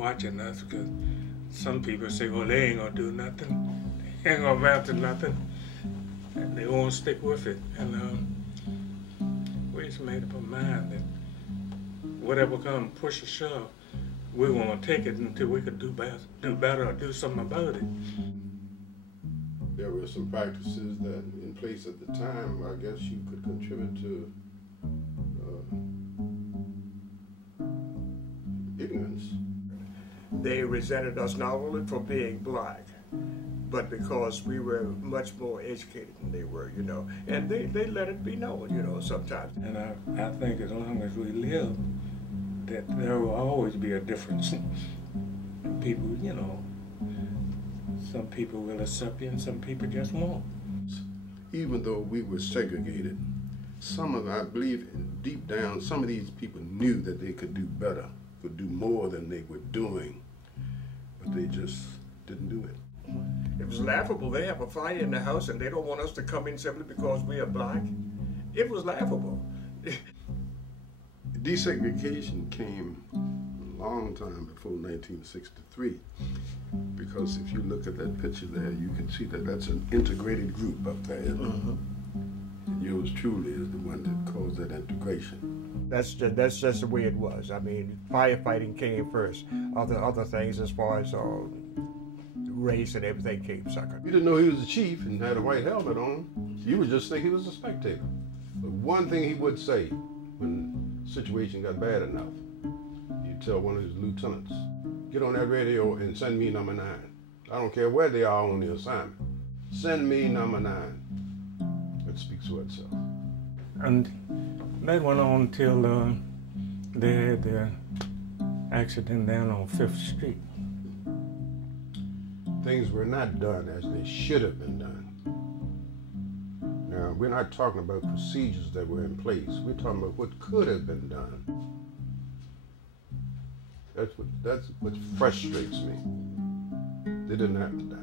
watching us, because some people say, well, they ain't gonna do nothing, they ain't gonna amount to nothing, and they won't stick with it. And we just made up our mind that whatever come push or shove, we won't take it until we could do better or do something about it. There were some practices that in place at the time, I guess you could contribute to ignorance. They resented us not only for being black, but because we were much more educated than they were, you know. And they let it be known, you know, sometimes. And I think as long as we live, that there will always be a difference. People, you know, some people will accept you and some people just won't. Even though we were segregated, I believe deep down, some of these people knew that they could do better, could do more than they were doing, but they just didn't do it. It was laughable. They have a fire in the house and they don't want us to come in simply because we are black. It was laughable. Desegregation came a long time before 1963, because if you look at that picture there, you can see that that's an integrated group up there. And yours truly is the one that caused that integration. That's just the way it was. I mean, firefighting came first. Other things as far as race and everything came second. You didn't know he was the chief and had a white helmet on. You would just think he was a spectator. But one thing he would say when the situation got bad enough, he'd tell one of his lieutenants, get on that radio and send me number 9. I don't care where they are on the assignment. Send me number 9. It speaks for itself. And that went on till they had the accident down on 5th Street. Things were not done as they should have been done. Now, we're not talking about procedures that were in place. We're talking about what could have been done. That's what frustrates me. They didn't have to die.